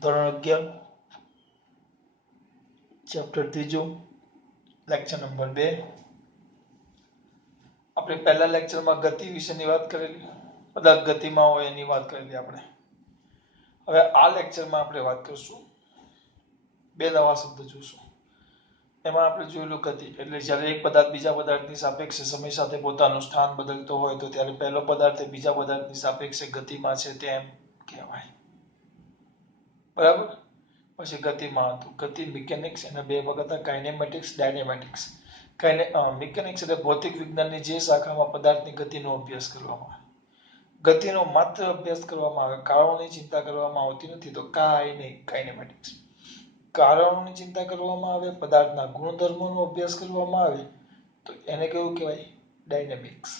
ધોરણ 11 chapter 3 lecture number 2 આપણે પહેલા લેક્ચરમાં ગતિ વિશેની વાત કરેલી પદાર્થ ગતિમાં હોય એની વાત કરેલી આપણે હવે આ લેક્ચરમાં આપણે વાત કરશું બે નવા શબ્દ જોઈશું એમાં આપણે જોયેલું ગતિ એટલે જ્યારે એક પદાર્થ બીજા પદાર્થની સાપેક્ષે સમય સાથે પોતાનું સ્થાન બદલતો હોય તો ત્યારે પહેલો પદાર્થ બીજા પદાર્થની સાપેક્ષે ગતિમાં છે તેમ કહેવાય બરાબર પછી ગતિમાં હતું ગતિ મિકેનિક્સ અને બે ભાગ હતા કાઇનેમેટિક્સ ડાયનેમેટિક્સ મિકેનિક્સ એટલે ભૌતિક વિજ્ઞાનની જે શાખામાં પદાર્થની ગતિનો અભ્યાસ કરવામાં આવે ગતિનો માત્ર અભ્યાસ કરવામાં આવે કારણોની ચિંતા કરવામાં આવતી નથી તો કાંઈ નહીં કાઇનેમેટિક્સ કારણોની ચિંતા કરવામાં આવે પદાર્થના ગુણધર્મોનો અભ્યાસ કરવામાં આવે તો એને કેવું કહેવાય ડાયનેમિક્સ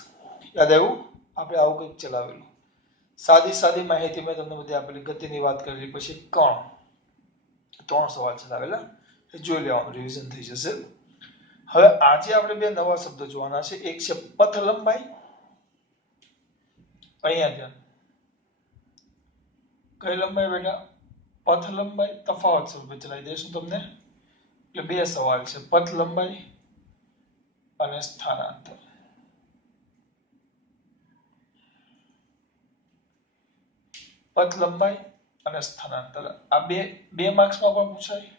યાદ આવ્યું આપણે આવું કંઈક ચલાવેલું સાદી માહિતી મેં તમને બધી આપેલી ગતિની વાત કરેલી પછી કણ 3 સવાલ ચલાવેલા એ જોઈ લેવાનું રિવિઝન થઈ જશે હવે આજે આપણે બે નવા શબ્દ જોવાના છે એક છે પથ લંબાઈ અહીંયા ધ્યાન કઈ લંબાઈ બેટા પથ લંબાઈ તફાવત સ્વરૂપે ચલાવી દઈશું તમને એટલે બે સવાલ છે પથ લંબાઈ અને સ્થાનાંતર પથ લંબાઈ અને સ્થાનાંતર આ બે માર્ક્સમાં પણ પૂછાય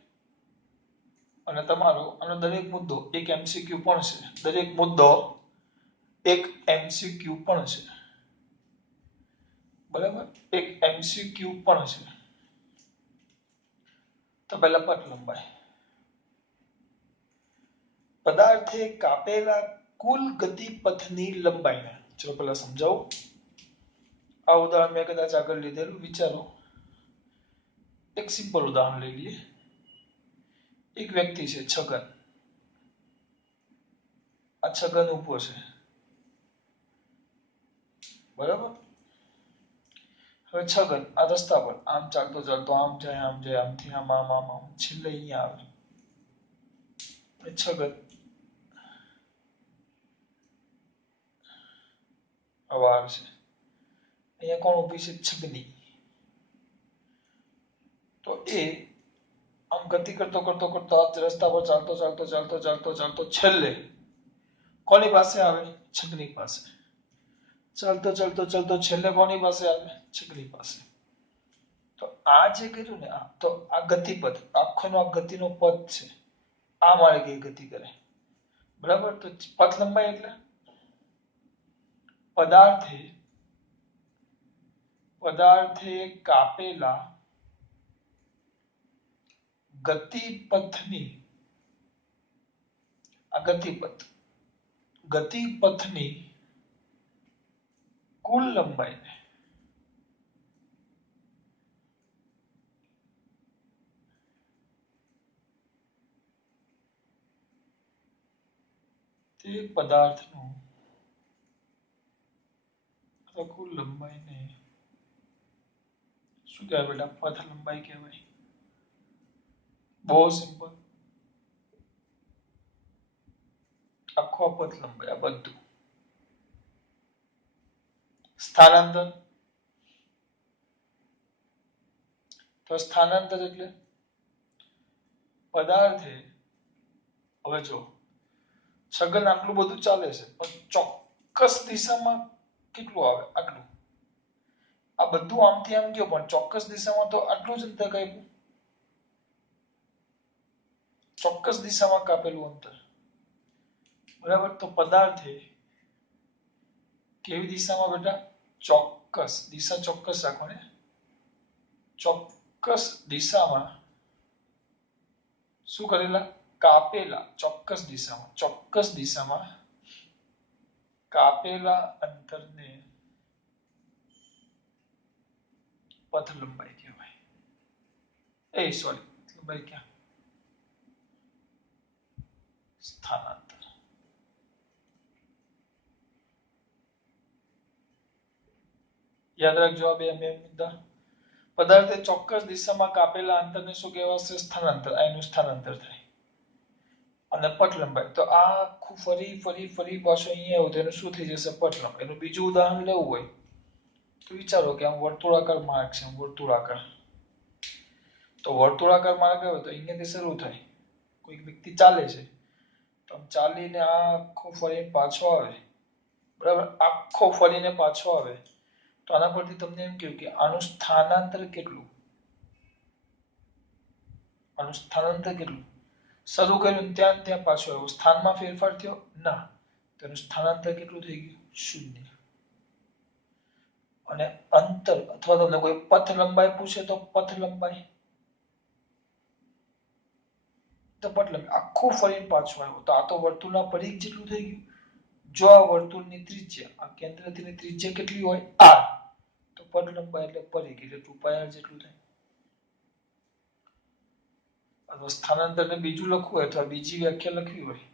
અને તમારો આનો દરેક મુદ્દો એક એમસીક્યુ પણ છે દરેક મુદ્દો એક એમસીક્યુ પણ છે બરાબર એક એમસીક્યુ પણ છે તો પહેલા પથ લંબાઈ પદાર્થે કાપેલા કુલ ગતિ પથની લંબાઈને ચલો પહેલા સમજાવું આ ઉદાહરણ મેં કદાચ આગળ લીધેલું વિચારો એક સિમ્પલ ઉદાહરણ લઈ લઈએ એક વ્યક્તિ છે છગન આ છગન ઉભો છે બરાબર હવે છગન આ રસ્તા પર આમ ચાલતો ચાલતો આમ જાય આમથી આમ છેલ્લે અહીંયા આવે છગન અવાર છે અહીંયા કોણ ઊભી છે છગની તો એ આમ ગતિ કરતો આ રસ્તા પર ચાલતો છેલ્લે કોની પાસે આવે છગની પાસે ચાલતો છેલ્લે કોની પાસે આવે છગની પાસે તો આ જે કર્યું ને તો આ ગતિપથ આખોનો આ ગતિનો પથ છે આ માર્ગે ગતિ કરે બરાબર તો પથ લંબાઈ એટલે પદાર્થે કાપેલા ગતિપથની આ ગતિપથની કુલ લંબાઈને તે પદાર્થનું કુલ લંબાઈને શું કહેવાય બેટા પથ લંબાઈ કહેવાય બહુ સિમ્પલ આખો પથ લંબાઈ આ બધું સ્થાનાંતર તો સ્થાનાંતર એટલે પદાર્થે હવે જો છગન આટલું બધું ચાલે છે પણ ચોક્કસ દિશામાં કેટલું આવે આટલું આ બધું આમથી આમ ગયો પણ ચોક્કસ દિશામાં તો આટલું જ અંતર કાપ્યું ચોક્કસ દિશામાં કાપેલું અંતર બરાબર તો પદાર્થે કેવી દિશામાં બેટા ચોક્કસ દિશા ચોક્કસ રાખો ને ચોક્કસ દિશામાં શું કરેલા કાપેલા ચોક્કસ દિશામાં કાપેલા અંતરને પથ લંબાઈ કહેવાય સોરી લંબાઈ ક્યાં સ્થાનાંતર યાદ રાખજો આ બે મુદ્દા પદાર્થે ચોક્કસ દિશામાં કાપેલા અંતરને શું કહેવાશે સ્થાનાંતર એનું સ્થાનાંતર થાય અને પથ લંબાઈ તો આ આખું ફરી પાછું અહીંયા આવ્યું તો એનું શું થઈ જશે પથ લંબાઈ એનું બીજું ઉદાહરણ લેવું હોય તો વિચારો કે આમ વર્તુળાકાર માર્ગ છે વર્તુળાકાર તો વર્તુળાકાર માર્ગ આવે તો અહીંયાથી શરૂ થાય, કોઈ વ્યક્તિ ચાલે છે તો આમ ચાલીને આખો ફરીને પાછો આવે, બરાબર, આખો ફરીને પાછો આવે તો આના પરથી તમને એમ કહ્યું કે આનું સ્થાનાંતર કેટલું, આનું સ્થાનાંતર કેટલું, શરૂ કર્યું ત્યાં ત્યાં પાછું આવ્યું, સ્થાનમાં ફેરફાર થયો ના, તેનું સ્થાનાંતર કેટલું થઈ ગયું, શૂન્ય. અને અંતર અથવા તમને કોઈ પથ લંબાઈ પૂછે તો પથ લંબાઈ, તો પથ લંબાઈ આખું ફરીને પાછું આવ્યું તો આ તો વર્તુળના પરિઘ જેટલું થઈ ગયું. જો આ વર્તુળની ત્રિજ્યા, આ કેન્દ્રથી ત્રિજ્યા કેટલી હોય r, તો પથ લંબાઈ એટલે પરિઘ એટલે 2πr જેટલું થાય. અથવા સ્થાનાંતરને બીજું લખવું હોય અથવા બીજી વ્યાખ્યા લખવી હોય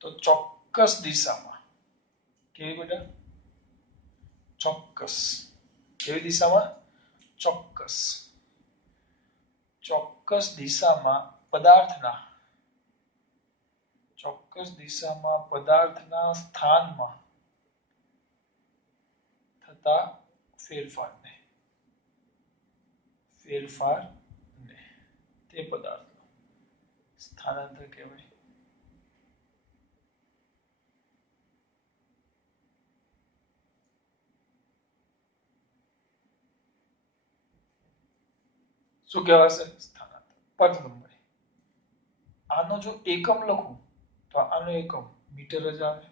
તો ચોક્કસ દિશામાં, કેવી બેટા, ચોક્કસ, કેવી દિશામાં, ચોક્કસ, ચોક્કસ દિશામાં પદાર્થના, ચોક્કસ દિશામાં પદાર્થના સ્થાનમાં થતા ફેરફારને, ફેરફારને તે પદાર્થનું સ્થાનાંતર કહેવાય. શું કહેવાશે, સ્થાનાંતર. પથ લંબાઈ, આનો જો એકમ લખું તો આનો એકમ મીટર જ આવે.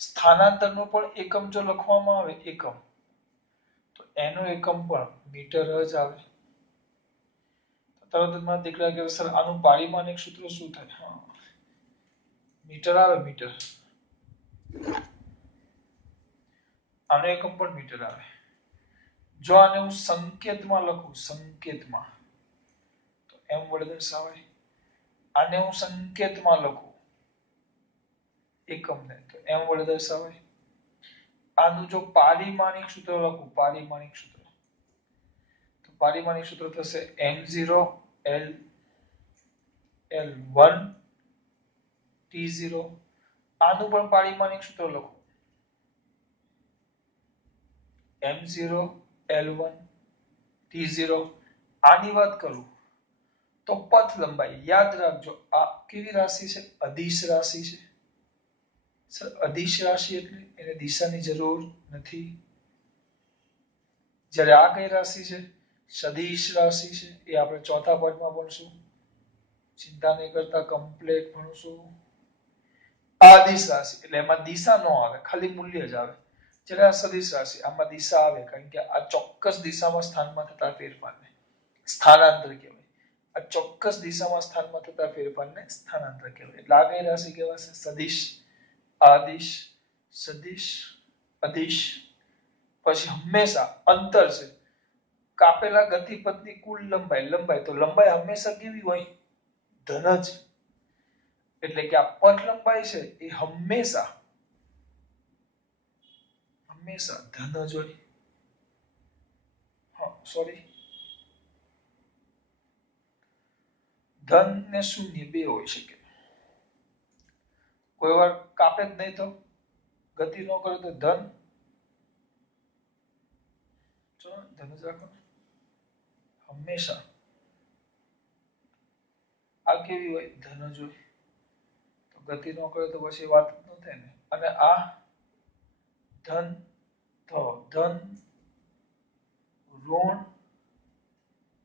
સ્થાનાંતરનો પણ એકમ જો લખવામાં આવે એકમ, તો એનો એકમ પણ મીટર જ આવે. તરત જ મારા દીકરા કે સર આનું પારિમાણિક સૂત્ર શું થાય, હા મીટર આવે, મીટર. આનો એકમ પણ મીટર આવે. જો આને હું સંકેતમાં લખું, સંકેતમાં, તો એમ વડે દર્શાવાય. આને હું સંકેતમાં લખું એકમને તો એમ વડે દર્શાવાય. આનું જો પારિમાણિક સૂત્ર લખું, પારિમાણિક સૂત્ર, તો પારિમાણિક સૂત્ર થશે m0 l1 t0. આનું પણ પારિમાણિક સૂત્ર લખું m0 l1 t0. આની વાત કરું તો પથ લંબાઈ, યાદ રાખજો આ કેવી રાશિ છે, અદિશ રાશિ છે. સર અદિશ રાશિ એટલે એને દિશાની જરૂર નથી. જ્યારે આ કઈ રાશિ છે, સદિશ રાશિ છે, એ આપણે ચોથા પાઠમાં ભણશું. ચિંતા નહીં કરતા, કમ્પ્લીટ ભણશું. આદિશ રાશિ એટલે એમાં દિશા ન આવે, ખાલી મૂલ્ય જ આવે. જ્યારે આ સદિશ રાશિ, આમાં દિશા આવે, કારણ કે આ ચોક્કસ દિશામાં સ્થાનમાં થતા ફેરફારને સ્થાનાંતર કહેવાય. આ ચોક્કસ દિશામાં સ્થાનમાં થતા ફેરફારને સ્થાનાંતર કહેવાય. એટલે આ કઈ રાશિ કહેવાશે, સદિશ, આદિશ, સદિશ, અદિશ. પછી હંમેશા અંતર છે, કાપેલા ગતિપથની કુલ લંબાઈ, લંબાઈ તો લંબાઈ હંમેશા કેવી હોય, ધન જ. એટલે કે આ પથ લંબાઈ છે એ હંમેશા, હંમેશા ધન જ હોય. હા સોરી, ધન ને શૂન્ય બે હોઈ શકે. કોઈ વાર કાપે જ નહીં તો ગતિ ન કરે તો ધન, ધન જ રાખો હંમેશા. આ કેવી હોય, ધન જ હોય. તો ગતિ ન કરે તો પછી વાત જ ન થાય ને. અને આ ધન, તો ધન, ઋણ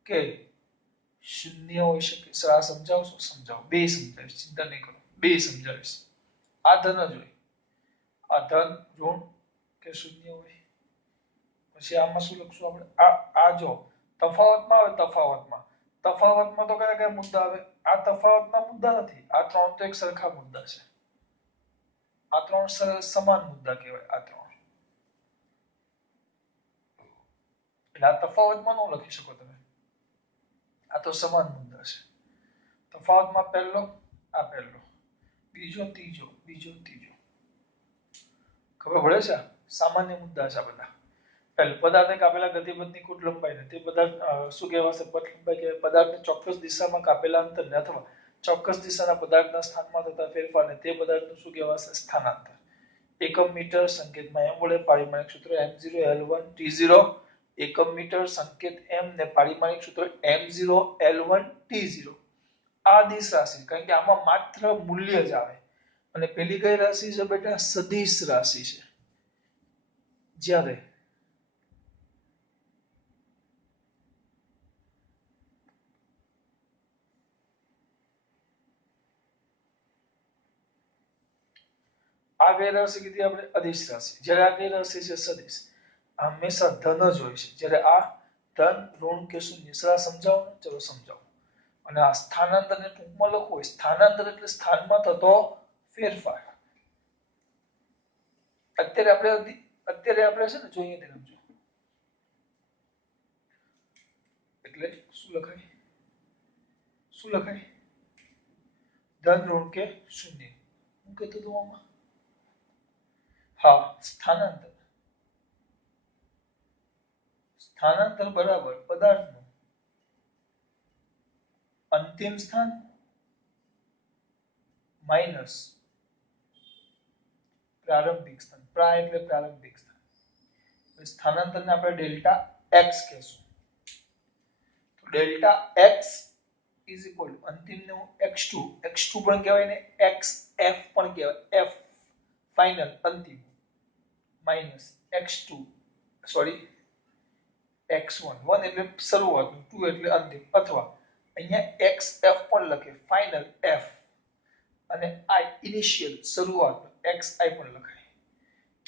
કે શૂન્ય હોઈ શકે. સર આ સમજાવશો, સમજાવો, બે સમજાવીશ, ચિંતા નહીં કરો, બે સમજાવીશ. આ ધન જ હોય, આ ધન, ઋણ કે શૂન્ય હોય. પછી આમાં શું લખશું આપણે, આ જો તફાવતમાં આવે, તફાવતમાં તો કયા કયા મુદ્દા આવે, આ તફાવતના મુદ્દા નથી, આ ત્રણ તો એક સરખા મુદ્દા છે. આ ત્રણ સમાન મુદ્દા કહેવાય, આ ત્રણ. એટલે આ તફાવતમાં ન લખી શકો તમે, આ તો સમાન મુદ્દા છે. તફાવતમાં પહેલો, આ પહેલો, બીજો ત્રીજો, બીજો ત્રીજો. ખબર પડે છે, સામાન્ય મુદ્દા છે આ બધા. પહેલું, પદાર્થે કાપેલા ગતિપથની કુલ લંબાઈને તે પદાર્થ શું કહેવાશે, પથ લંબાઈ કહેવાય. પદાર્થને ચોક્કસ દિશામાં કાપેલા અંતરને અથવા ચોક્કસ દિશાના પદાર્થના સ્થાનમાં થતા ફેરફારને તે પદાર્થનું શું કહેવાશે, સ્થાનાંતર. એકમ મીટર, સંકેતમાં એમ વડે, પારિમાણિક સૂત્ર m0 l1 t0. એકમ મીટર સંકેત m ને પારિમાણિક સૂત્ર m0 l1 t0 આ દિશ રાશિ, કારણ કે આમાં માત્ર મૂલ્ય જ આવે. અને પેલી કઈ રાશિ છે બેટા? સદિશ રાશિ છે. જ્યારે આ કઈ રાશિ કીધી આપણે? અદિશ રાશિ. જ્યારે આ કઈ રાશિ છે? સદિશ. હંમેશા ધન જ હોય છે. જ્યારે આ ધન, ઋણ કે શૂન્ય. સર સમજાવો ને? ચલો સમજાવો. અને આ સ્થાનાંતર ને ટૂંકમાં લખવું હોય, સ્થાનાંતર એટલે સ્થાનમાં થતો ફેરફાર. અત્યારે આપણે છે ને જોઈએ તેને સમજો. એટલે શું લખાય? શું લખાય? ધન, ઋણ કે શૂન્ય. હું કહેતો હતો આમાં? હા, સ્થાનાંતર. સ્થાનાંતર બરાબર પદાર્થનું અંતિમ સ્થાન માઇનસ પ્રારંભિક સ્થાન. પ્રા એટલે પ્રારંભિક સ્થાન. સ્થાનાંતરને આપણે ડેલ્ટા એક્સ કહેશું. તો delta X is equal to અંતિમને હું x2 પણ કહેવાય ને xf પણ કહેવાય. f ફાઇનલ અંતિમ માઇનસ x2 સોરી x1 1 એટલે શરૂઆતનું, 2 એટલે અંતિમ, અથવા અહીંયા xf પણ લખે ફાઇનલ f અને i ઇનિશિયલ શરૂઆત xi પણ લખાય.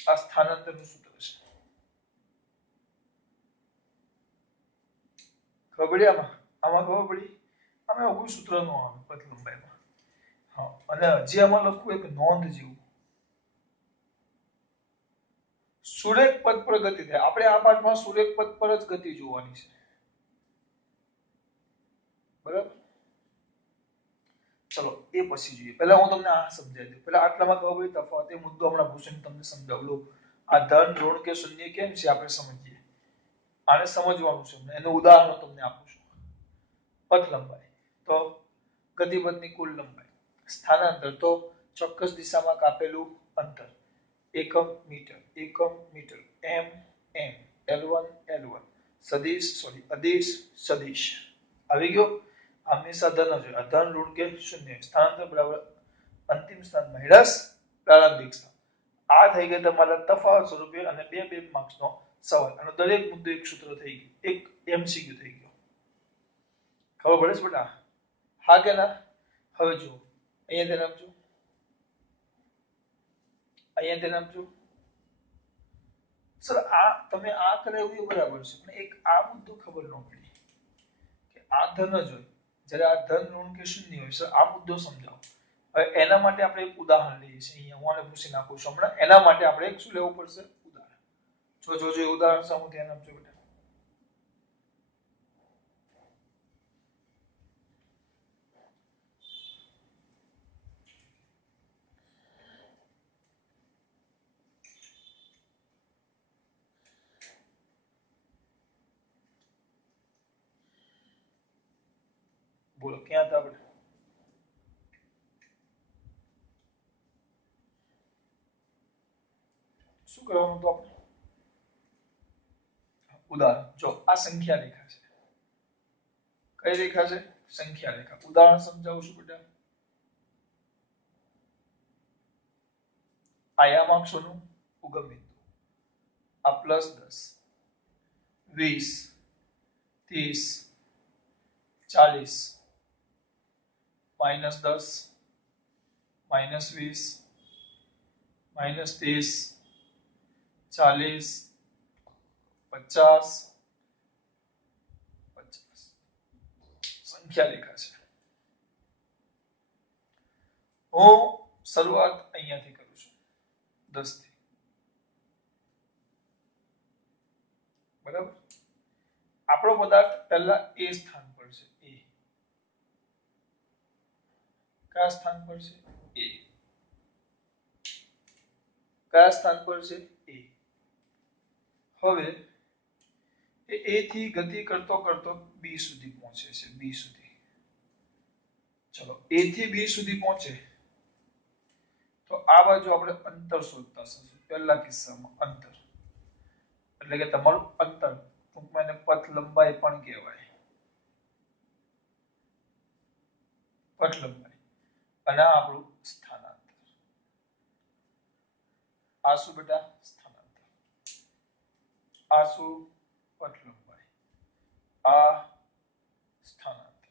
આ સ્થાનાંતરનું સૂત્ર છે. ખબર પડી? આમાં ખબર પડી? આમાં કોઈ સૂત્ર ન આવે પથ લંબાઈમાં. હા, અને હજી આમાં લખવું એક નોંધ જેવું. સુરેખ પદ પર ગતિ થાય. આપણે આ પાઠમાં સુરેખ પદ પર જ ગતિ જોવાની છે. બરાબર? ચલો એ પછી જોઈએ. પહેલા હું તમને આ સમજાવી દઉં. પહેલા આટલામાં ખબર પડી તફાવત. એ મુદ્દો હમણાં ભૂષણ તમને સમજાવું. આ ધન, ઋણ કે શૂન્ય કેમ છે આપણે સમજીએ. આને સમજવાનું છે. એનું ઉદાહરણ તમને આપું છું. પથ લંબાઈ તો ગતિપથની કુલ લંબાઈ. સ્થાનાંતર તો ચોક્કસ દિશામાં કાપેલું અંતર. એકમ મીટર m l1 અદિશ સદિશ. આવી ગયો? હંમેશા ધન જ હોય. ધન, ઋણ કે શૂન્ય. સ્થાનાંતર બરાબર અંતિમ સ્થાન માઇનસ પ્રારંભિક સ્થાન. આ થઈ ગયા તમારા તફાવત સ્વરૂપે અને બે માર્ક્સનો સવાલ. અને દરેક મુદ્દો એક સૂત્ર થઈ ગયું, એક MCQ થઈ ગયો. ખબર પડે છે બેટા? હા કે ના? હવે જુઓ, અહીંયા ધ્યાન આપજો. અહીંયા ધ્યાન આપજો. સર આ તમે આ કરાવ્યું એ બરાબર છે, પણ એક આ મુદ્દો ખબર ન પડી કે આ ધન જ હોય. જ્યારે આ ધન, ઋણ કે શૂન્ય હોય. સર આ મુદ્દો સમજાવો. હવે એના માટે આપણે એક ઉદાહરણ લઈએ છીએ. અહીંયા હું આને પૂછી નાખું છું હમણાં. એના માટે આપણે એક શું લેવું પડશે? ઉદાહરણ. જોજો એ ઉદાહરણ સામુ ધ્યાન આપજો બેટા. બોલો ક્યાં હતા આપણે? શું કરવાનું હતું આપણે? ઉદાહરણ. જો આ સંખ્યા રેખા છે. કઈ રેખા છે? સંખ્યા રેખા. ઉદાહરણ સમજાવું છું બેટા. આયામાક્ષોનું ઉગમ બિંદુ. આ +10 20 30 40 -10 -20 -30 40 50 50 સંખ્યા રેખા છે. હું શરૂઆત અહીંયાથી કરું છું 10 થી. બરાબર? આપણો પદાર્થ પહેલા એ સ્થાન પર છે. એ કયા સ્થાન પર છે? એ. કયા સ્થાન પર છે? એ. હવે એ થી ગતિ કરતો કરતો બી સુધી પહોંચે છે. બી સુધી. ચલો એ થી બી સુધી પહોંચે તો આ બાજુ આપણે અંતર શોધતા થશે. પહેલા કિસ્સામાં અંતર એટલે કે તમારું અંતર લંબાઈ પણ કહેવાય, પથ લંબાઈ. અને આ આપણું સ્થાનાંતર. આ શું બેટા? સ્થાનાંતર. આ શું? પથ લંબાઈ. આ સ્થાનાંતર.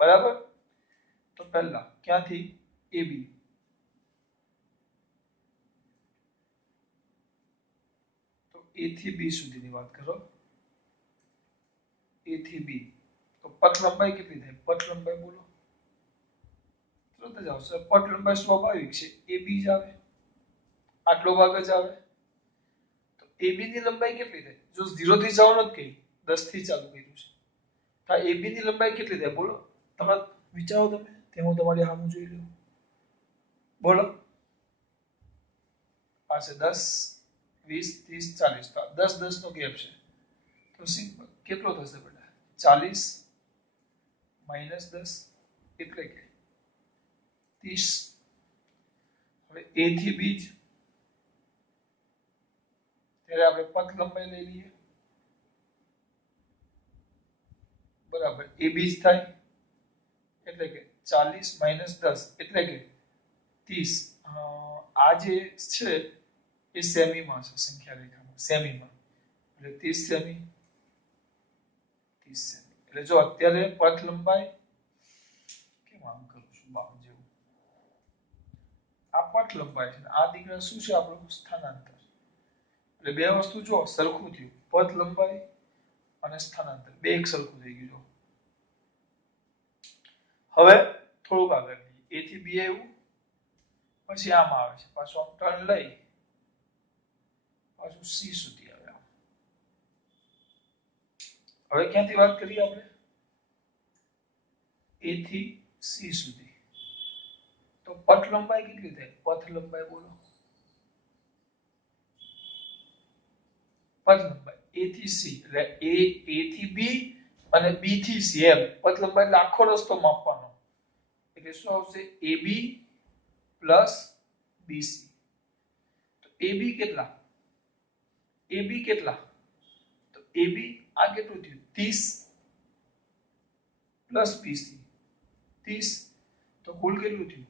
બરાબર? તો પહેલા ક્યાંથી? AB. તો A થી B સુધીની વાત કરો. A થી B. તો પથ લંબાઈ કેટલી થાય? પથ લંબાઈ બોલો. તરત જ આવશે. પથ લંબાઈ સ્વાભાવિક છે, AB જ આવે. આટલો ભાગ જ આવે. તો AB ની લંબાઈ કેટલી થાય? જો 0 થી જવાનું જ કઈ 10 થી ચાલુ કર્યું છે. તો AB ની લંબાઈ કેટલી થાય બોલો? તરત વિચારો તમે. તે હું તમારી સામે જોઈ લઉં. બોલો. પાસે 10, 20, 30, 40. તો 10 10 નો ગેપ છે. તો સિમ્પલ કેટલો થશે બેટા? 40 માઈનસ 10 એટલે કે 30. હવે A થી B જ ત્યારે આપણે પથ લંબાઈ લઈ લઈએ. બરાબર. AB જ થાય એટલે કે 40 માઈનસ 10 એટલે કે 30. આ જે છે એ સેમીમાં છે, સંખ્યા રેખામાં સેમીમાં. એટલે 30 સેમી, 30 સેમી. એટલે જો અત્યારે પથ લંબાઈ કેમ આમ કરું છું બામ જેવું? આ પથ લંબાઈ છે, આ દીકરા શું છે આપણું? સ્થાનાંતર. એટલે બે વસ્તુ જો સરખું થયું, પથ લંબાઈ અને સ્થાનાંતર બે એક સરખું થઈ ગયું. હવે થોડુંક આગળ A થી B આવ્યું, પછી આમાં આવે છે, પાછું આમ ટર્ન લઈ પાછું C સુધી આવે. હવે ક્યાંથી વાત કરીએ આપણે? A થી C સુધી. તો પથ લંબાઈ કેટલી થાય? પથ લંબાઈ બોલો. પથ લંબાઈ A થી C એટલે A થી B અને B થી C એમ પથ લંબાઈ એટલે આખો રસ્તો માપવાનો. એટલે શું આવશે? AB plus BC. તો AB કેટલા? AB કેટલા? તો AB આ કેટલું થયું? 30 પ્લસ BC 30. તો કુલ કેટલું થયું?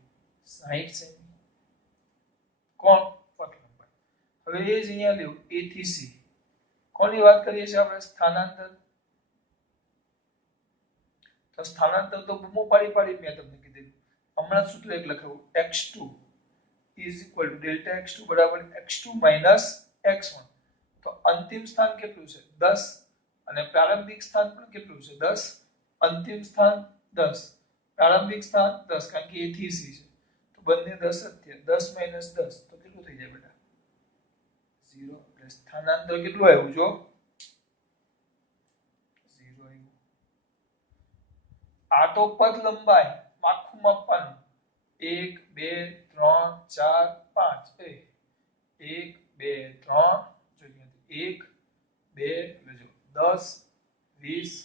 60 સેમી. કોણ? પથ લંબાઈ. હવે એ જ અહીંયા લ્યો A થી C. કોની વાત કરીએ છીએ આપણે? સ્થાનાંતર. તો સ્થાનાંતર તો બૂમો પાડી પાડી મેં તમને કીધેલું. હમણાં સૂત્ર એક લખાવું, x2 is equal to delta x2 બરાબર x2 minus x1. તો અંતિમ સ્થાન કેટલું છે? 10 અને પ્રારંભિક સ્થાન પણ કેટલું છે? 10. અંતિમ સ્થાન 10, પ્રારંભિક સ્થાન 10 કારણ કે A થી C છે. તો બંને 10 જ થયા. 10 minus 10 તો કેટલું થઈ જાય બેટા? 0. એટલે સ્થાનાંતર કેટલું આવ્યું જો? 0 આવ્યું. આ તો પથ લંબાઈ આખું માપવાનું. 1 2 3 4 5 1 2 3 જોઈએ 1 2 લેજો 10 20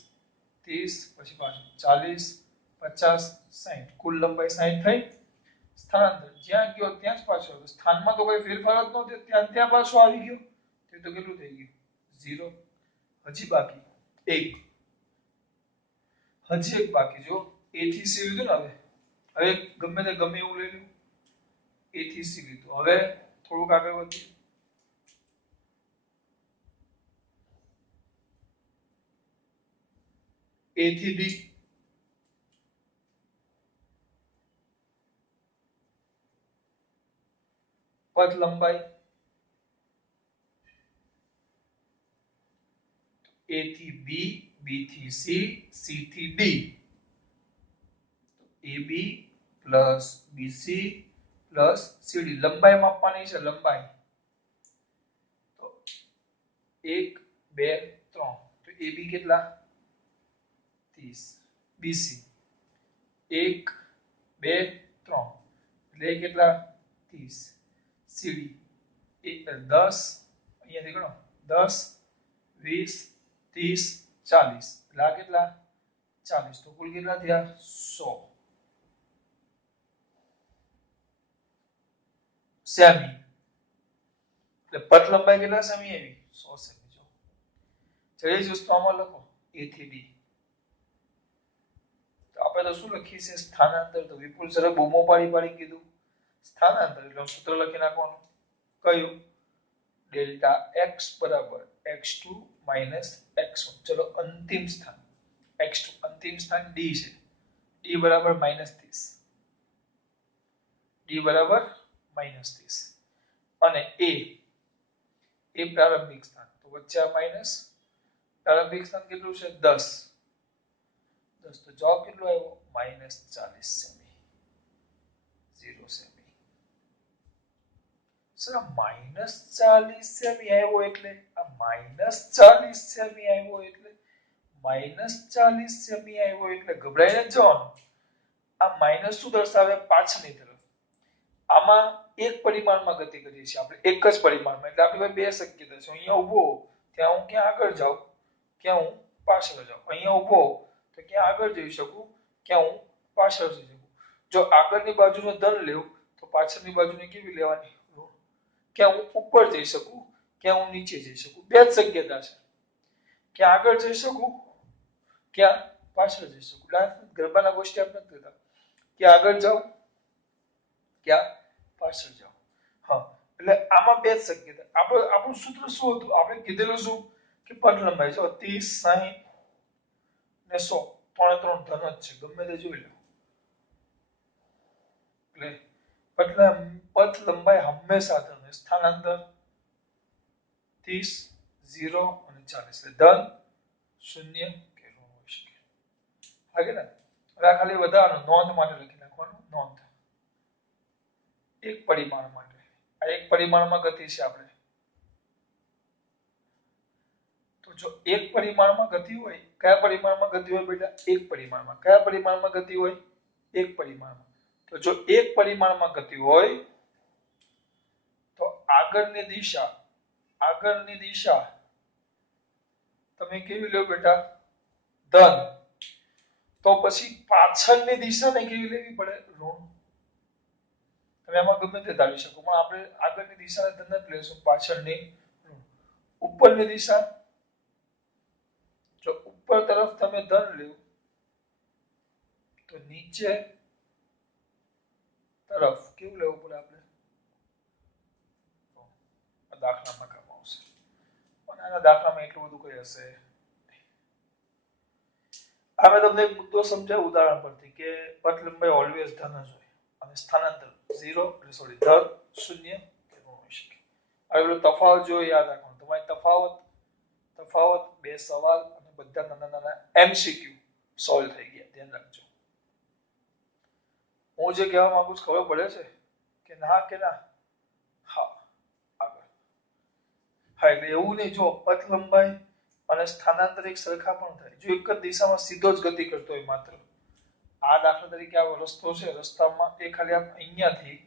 30 પછી પાછું 40 50 60 કુલ લંબાઈ 60 થઈ. સ્થાનાંતર જ્યાં ગયો ત્યાં જ પાછો આવ્યો. સ્થાનમાં તો કોઈ ફેરફાર જ નહોતો, ત્યાં ત્યાં પાછો આવી ગયો. તો કેટલું થઈ ગયું? 0. હજી બાકી એક, હજી એક બાકી જો A થી C લીધું ને. હવે ગમે તે ગમે એવું લઈ લો. A થી C લીધું. હવે થોડુંક આગળ વધીએ. A થી D. પથ લંબાઈ A થી B, B થી C, C થી D. AB plus BC plus CD. લંબાઈ માપવાની છે, લંબાઈ. તો 1 2 3. તો AB કેટલા? 30. BC 1 2 3 એટલે કેટલા? 30. CD 10 અહીંયાથી ગણો 10 20 30 40 એટલે આ કેટલા? 40. તો કુલ કેટલા થયા? 100 સેમી. એટલે પથ લંબાઈ કેટલા સેમી આવી? 100 સેમી. જો જઈ જ વસ્તુ આમાં લખો. એ થી ડી. તો આપણે તો શું લખીએ છીએ સ્થાનાંતર? તો વિપુલ સરે બૂમો પાડી કીધું સ્થાનાંતર એટલે સૂત્ર લખી નાખવાનું. કયું? ડેલ્ટા x બરાબર x2 માઇનસ x1. ચલો અંતિમ સ્થાન x2, અંતિમ સ્થાન d છે. d બરાબર -30. d બરાબર -30 અને એ પ્રારંભિક સ્થાન. તો વચ્ચે આ માઇનસ, પ્રારંભિક સ્થાન કેટલું છે? 10. તો જવાબ કેટલો આવ્યો? -40 સેમી. 0 સેમી. સર -40 સેમી આવ્યો એટલે આ -40 સેમી આવ્યો એટલે -40 સેમી આવ્યો એટલે ગભરાઈ ન જવાનું. આ માઇનસ શું દર્શાવે? પાછળની તરફ. આમાં એક પરિમાણમાં ગતિ કરીએ છીએ આપણે, એક જ પરિમાણમાં. એટલે આપણી પાસે બે શક્યતા છે. અહીંયા ઊભો ત્યાં હું ક્યાં આગળ જાઉં, ક્યાં હું પાછળ જાઉં. અહીંયા ઊભો તો ક્યાં આગળ જઈ શકું, ક્યાં હું પાછળ જઈ શકું. જો આગળની બાજુનો ધન લેવું તો પાછળની બાજુની કેવી લેવાની? ક્યાં હું ઉપર જઈ શકું, ક્યાં હું નીચે જઈ શકું. બે જ શક્યતા છે. ક્યાં આગળ જઈ શકું, ક્યાં પાછળ જઈ શકું. ગરબાના ગોષ્ઠી આપણે નથી કરતા. ક્યાં આગળ જાઉં, ક્યાં પાછળ જાઉં. હા, એટલે આમાં બે જ શક્યતા. આપણું સૂત્ર શું હતું? આપણે કીધેલું શું કે પથ લંબાઈ જો 30, 60 ને 100 ત્રણે ત્રણ ધન જ છે. ગમે તે જોઈ લો. એટલે પથ લંબાઈ હંમેશા ધન. સ્થાનાંતર 30, 0 અને 40 એટલે ધન, શૂન્ય કે ઋણ હોઈ શકે. હાગે ને? હવે આ ખાલી વધારાનું નોંધ માટે લખી નાખવાનું. નોંધ એક પરિમાણ માટે. આ એક પરિમાણમાં ગતિ છે આપણે. તો જો એક પરિમાણમાં ગતિ હોય, કયા પરિમાણમાં ગતિ હોય બેટા? એક પરિમાણમાં. કયા પરિમાણમાં ગતિ હોય? એક પરિમાણમાં. તો જો એક પરિમાણમાં ગતિ હોય તો આગળની દિશા તમે કેવી લો બેટા? ધન. તો પછી પાછળની દિશાને કેવી લેવી પડે? ઋણ. તમે આમાં ગમે તે ધારી શકો, પણ આપણે આગળની દિશાને ધન જ લેશું, પાછળની ઋણ. ઉપરની દિશા, જો ઉપર તરફ તમે ધન લ્યો તો નીચે તરફ કેવું લેવું પડે આપણે? દાખલામાં કામ આવશે. અને આના દાખલામાં એટલું બધું કઈ હશે. હવે તમને એક મુદ્દો સમજાય ઉદાહરણ પરથી કે પથ લંબાઈ ઓલવેઝ ધન જ હોય અને સ્થાનાંતર 0 ધન, શૂન્ય કે ઋણ હોઈ શકે. હવે તફાવત જો યાદ રાખવાનું. તમારે તફાવત બે સવાલ અને બધા નાના નાના MCQ સોલ્વ થઈ ગયા. ધ્યાન રાખજો. હું જે કહેવા માંગુ છું ખબર પડે છે કે ના કે ના? હા, આગળ. હા, એટલે એવું નહીં. જો પથ લંબાઈ અને સ્થાનાંતર એક સરખા પણ થાય. જો એક જ દિશામાં સીધો જ ગતિ કરતો હોય માત્ર. આ દાખલા તરીકે આ રસ્તો છે, રસ્તામાં એ ખાલી અહીંયાથી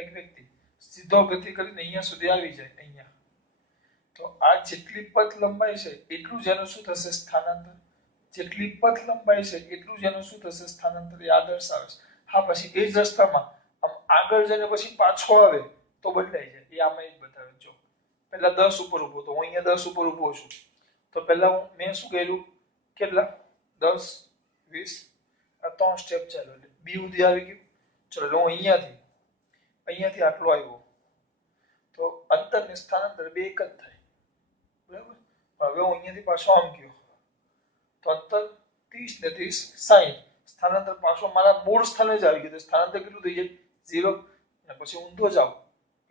એક વ્યક્તિ સીધો ગતિ કરીને અહીંયા સુધી આવી જાય અહીંયા. તો આ જેટલી પથ લંબાઈ છે એટલું જ એનું શું થશે? સ્થાનાંતર. જેટલી પથ લંબાઈ છે એટલું જ એનું શું થશે? સ્થાનાંતર. એ આ દર્શાવે છે. હા, પછી એ જ રસ્તામાં આમ આગળ જઈને પછી પાછો આવે તો બદલાઈ જાય. એ આમાં જ બતાવે. જો પહેલા 10 ઉપર ઉભો તો હું અહીંયા 10 ઉપર ઉભો છું. તો પહેલા મેં શું કર્યું? કેટલા? 10, 20 આ 3 સ્ટેપ ચાલ્યો એટલે બી સુધી આવી ગયું. ચલો હું અહીંયાથી આટલો આવ્યો તો અંતર ને સ્થાનાંતર બે એક જ થાય. બરાબર? હવે હું અહીંયાથી પાછો આમ ગયો તો અંતર 30 ને 30 60. સ્થાનાંતર પાછો મારા મૂળ સ્થાને જ આવી ગયું. સ્થાનાંતર કેટલું થઈ જાય? 0. અને પછી ઊંધો જાવ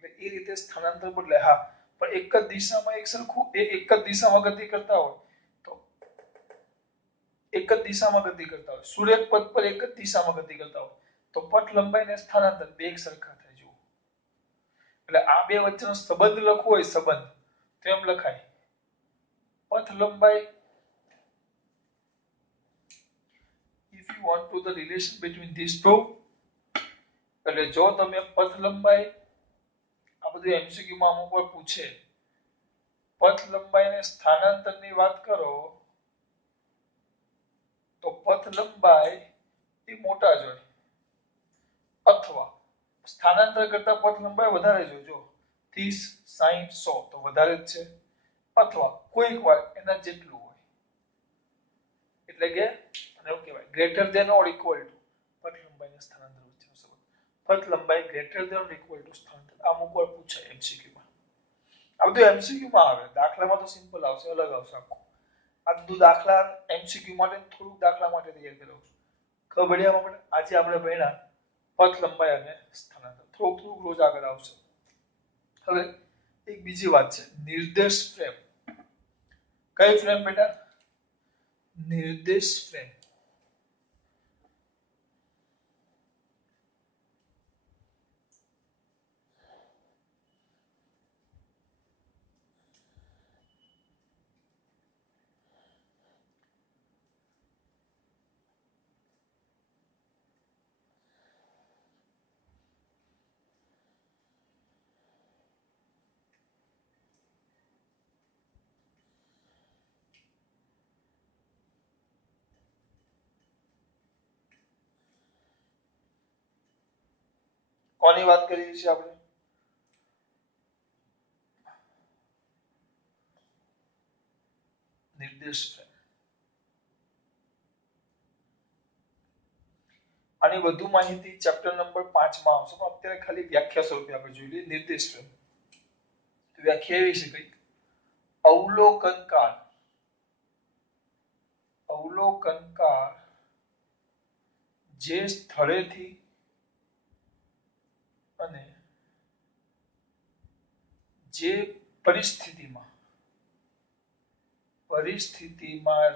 એટલે એ રીતે સ્થાનાંતર બદલાય. હા, પણ એક જ દિશામાં એક જ દિશામાં ગતિ કરતા હોય તો એક જ દિશામાં ગતિ કરતા હોય, સુરેખ પથ પર એક જ દિશામાં ગતિ કરતા હોય તો પથ લંબાઈ ને સ્થાનાંતર બે એક સરખા થાય. જુઓ, એટલે આ બે વચ્ચેનો સંબંધ લખવો હોય, સંબંધ તો એમ લખાય પથ લંબાઈ. If you want to the relation between these two, એટલે જો તમે પથ લંબાઈ, આ બધું MCQ માં અમુક વાર પૂછે, પથ લંબાઈ અને સ્થાનાંતરની વાત કરો તો પથ લંબાઈ એ મોટા જ હોય અથવા સ્થાનાંતર કરતા પથ લંબાઈ વધારે જ હોય. જો 30, 60, 100 તો વધારે જ છે, અથવા કોઈક વાર એના જેટલું હોય. એટલે કે આને એવું કહેવાય greater than or equal to પથ લંબાઈને સ્થાનાંતર વચ્ચેનો સંબંધ. પથ લંબાઈ greater than or equal to સ્થાનાંતર. આ અમુક વાર પૂછાય એમસીક્યુ માં. આ બધું એમસીક્યુ માં આવે, દાખલામાં તો સિમ્પલ આવશે, અલગ આવશે આખું. આ બધું દાખલા એમસીક્યુ માટે થોડુંક દાખલા માટે તૈયાર કરાવું છું. ખબર પડી આપણે આજે આપણે ભણ્યા પથ લંબાઈ અને સ્થાનાંતર. થોડુંક રોજ આગળ આવશે. હવે એક બીજી વાત છે નિર્દેશ ફ્રેમ. કઈ ફ્રેમ બેટા? નિર્દેશ ફ્રેમ. કોની વાત કરીએ છીએ આપણે? નિર્દેશ ફ્રેમ. આની વધુ માહિતી ચેપ્ટર નંબર 5 માં આવશે, પણ અત્યારે ખાલી વ્યાખ્યા સ્વરૂપે આપણે જોઈ લઈએ નિર્દેશ ફ્રેમ. વ્યાખ્યા એવી છે કઈ અવલોકનકાર. અવલોકનકાર જે સ્થળેથી અને જે પરિસ્થિતિમાં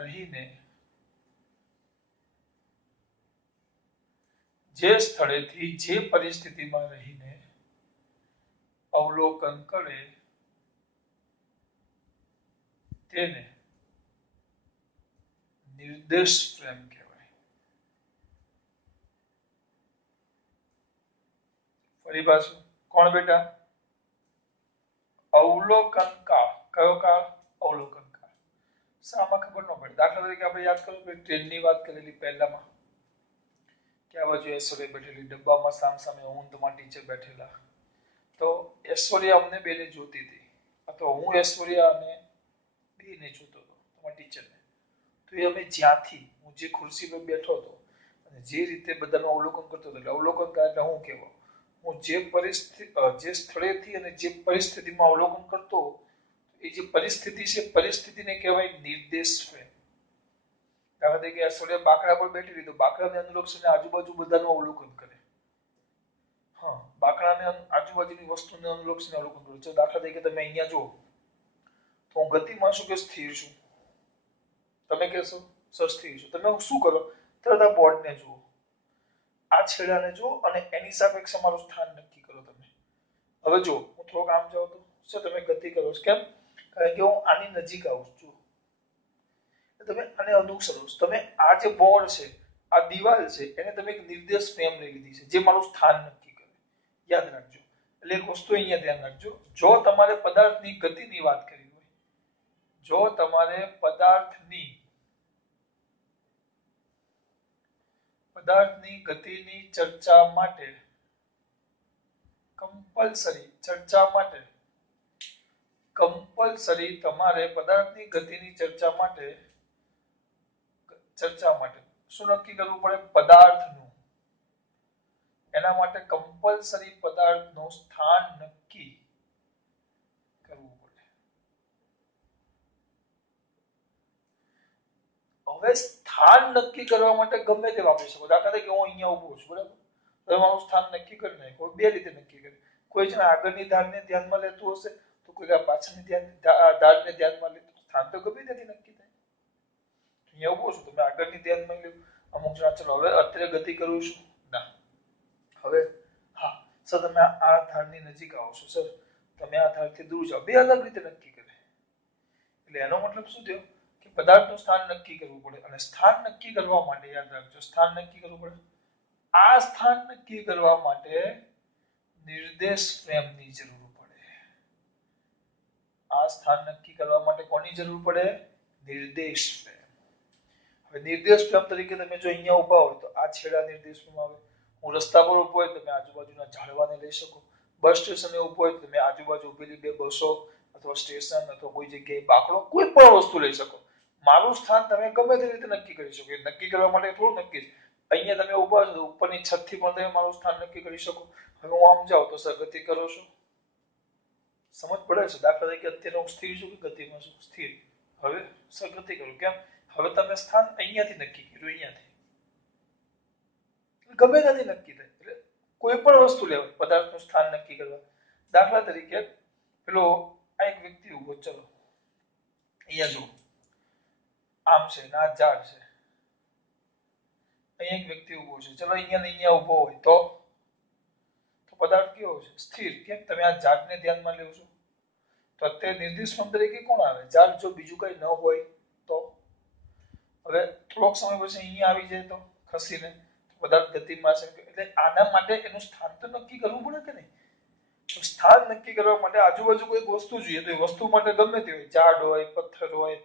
રહીને જે સ્થળેથી જે પરિસ્થિતિમાં રહીને અવલોકન કરે તેને નિર્દેશ ફ્રેમ કહેવાય. ફરી પાછું કોણ બેટા? અવલોકનકાર. કયો કાળ? અવલોકનકાર. શામાં ખબર ન પડે. દાખલા તરીકે આપણે યાદ કરો કે ટ્રેનની વાત કરેલી પહેલામાં કે આ બાજુ ઐશ્વર્યા બેઠેલી, ડબ્બામાં સામસામે હું તમારા ટીચર બેઠેલા. તો ઐશ્વર્યા અમને બેને જોતી હતી, અથવા હું ઐશ્વર્યા અને બેને જોતો હતો તમારા ટીચરને. તો એ અમે જ્યાંથી હું જે ખુરશી પર બેઠો હતો અને જે રીતે બધાનું અવલોકન કરતો હતો, એટલે અવલોકનકાર એટલે હું કહેવાય હું જે સ્થળેથી અને જે પરિસ્થિતિમાં અવલોકન કરતો, એ જે પરિસ્થિતિ છે પરિસ્થિતિને કહેવાય નિર્દેશ ફ્રેમ. દાખલા તરીકે ઐશ્વર્યા બાકડા પર બેઠેલી તો બાકડાને અનુલક્ષીને આજુબાજુ બધાનું અવલોકન કરે. હા, બાકડાને આજુબાજુની વસ્તુને અનુલક્ષીને અવલોકન કરે. જો દાખલા તરીકે તમે અહીંયા જુઓ તો હું ગતિમાં છું કે સ્થિર છું? તમે કહેશો સર સ્થિર છું. તમે શું કરો? તરત આ બોર્ડને જુઓ, આ છેડાને જુઓ અને એની સાપેક્ષે મારું સ્થાન નક્કી કરો. તમે હવે જો હું થોડોક આમ જાઉં તો સર તમે ગતિ કરો છો. કેમ? કારણ કે હું આની નજીક આવું છું. તમે આને અનુસરો છો. તમે આ જે બોર્ડ છે, આ દિવાલ છે, એને તમે એક નિર્દેશ ફ્રેમ લઈ લીધી છે જે મારું સ્થાન નક્કી કરે. યાદ રાખજો. એટલે એક વસ્તુ અહીંયા ધ્યાન રાખજો. જો તમારે પદાર્થની ગતિની વાત કરવી હોય, જો તમારે પદાર્થની ગતિની ચર્ચા માટે કમ્પલસરી તમારે પદાર્થની ગતિની ચર્ચા માટે શું નક્કી કરવું પડે? પદાર્થનું. એના માટે કમ્પલસરી પદાર્થનું સ્થાન નક્કી કરવું પડે. હવે સ્થાન નક્કી કરવા માટે ગમે તે વાપરી શકો. દાખલા તરીકે હું અહીંયા ઊભો છું, બરાબર? તો મારું સ્થાન નક્કી કરી નાખો. બે રીતે નક્કી કરે. કોઈ જણ આગળની ધારને ધ્યાનમાં લેતું હશે તો કોઈ પાછળની ધારને ધ્યાનમાં લે. સ્થાન તો ગમે ત્યાંથી નક્કી થાય. અહીંયા ઊભો છું, તમે આગળની ધ્યાનમાં લ્યો. અમુક જણા ચલો હવે અત્યારે ગતિ કરું છું, ના હવે હા સર તમે આ ધારની નજીક આવો છો, સર તમે આ ધારથી દૂર જાઓ. બે અલગ રીતે નક્કી કરે. એટલે એનો મતલબ શું થયો કે પદાર્થનું સ્થાન નક્કી કરવું પડે. અને સ્થાન નક્કી કરવા માટે યાદ રાખજો, સ્થાન નક્કી કરવું પડે. આ સ્થાન નક્કી કરવા માટે નિર્દેશ ફ્રેમની જરૂર પડે. આ સ્થાન નક્કી કરવા માટે કોની જરૂર પડે? નિર્દેશ ફ્રેમ. હવે નિર્દેશ ફ્રેમ તરીકે તમે જો અહીંયા ઊભા હોય તો આ છેડા નિર્દેશ ફ્રેમ આવે. હું રસ્તા પર ઊભો હોય તો તમે આજુબાજુના ઝાડવાને લઈ શકો. બસ સ્ટેશને ઊભો હોય તો તમે આજુબાજુ ઉભેલી બે બસો અથવા સ્ટેશન અથવા કોઈ જગ્યાએ બાકડો કોઈ પણ વસ્તુ લઈ શકો. મારું સ્થાન તમે ગમે તે રીતે નક્કી કરી શકો. નક્કી કરવા માટે થોડું નક્કી છે. અહીંયા તમે ઉભા છો ઉપરની છત થી પણ તમે મારું સ્થાન નક્કી કરી શકો. હવે હું આમ જાઉં તો સગતિ કરો છો, સમજ પડે છે. દાખલા તરીકે અત્યારે હું સ્થિર છું કે ગતિમાં છું? સ્થિર. હવે સગતિ કરું. કેમ? હવે તમે સ્થાન અહીંયાથી નક્કી કર્યું, અહીંયાથી ગમે ત્યાંથી નક્કી થાય. એટલે કોઈ પણ વસ્તુ લેવાય પદાર્થનું સ્થાન નક્કી કરવા. દાખલા તરીકે પેલો આ એક વ્યક્તિ ઉભો, ચલો અહીંયા જો આમ છે ને આ ઝાડ છે, અહીંયા એક વ્યક્તિ ઉભો છે, ચલો અહીંયા ને અહીંયા ઉભો હોય તો પદાર્થ કેવો છે? સ્થિર. કેમ? તમે આ ઝાડને ધ્યાનમાં લેવો છો તો અત્યારે નિર્દેશ તરીકે કોણ આવે? ઝાડ. જો બીજું કઈ ન હોય તો હવે થોડોક સમય પછી અહીંયા આવી જાય તો ખસીને પદાર્થ ગતિમાં છે. એટલે આના માટે એનું સ્થાન તો નક્કી કરવું પડે કે નહીં? તો સ્થાન નક્કી કરવા માટે આજુબાજુ કોઈ વસ્તુ જોઈએ. તો એ વસ્તુ માટે ગમે તે હોય, ઝાડ હોય, પથ્થર હોય,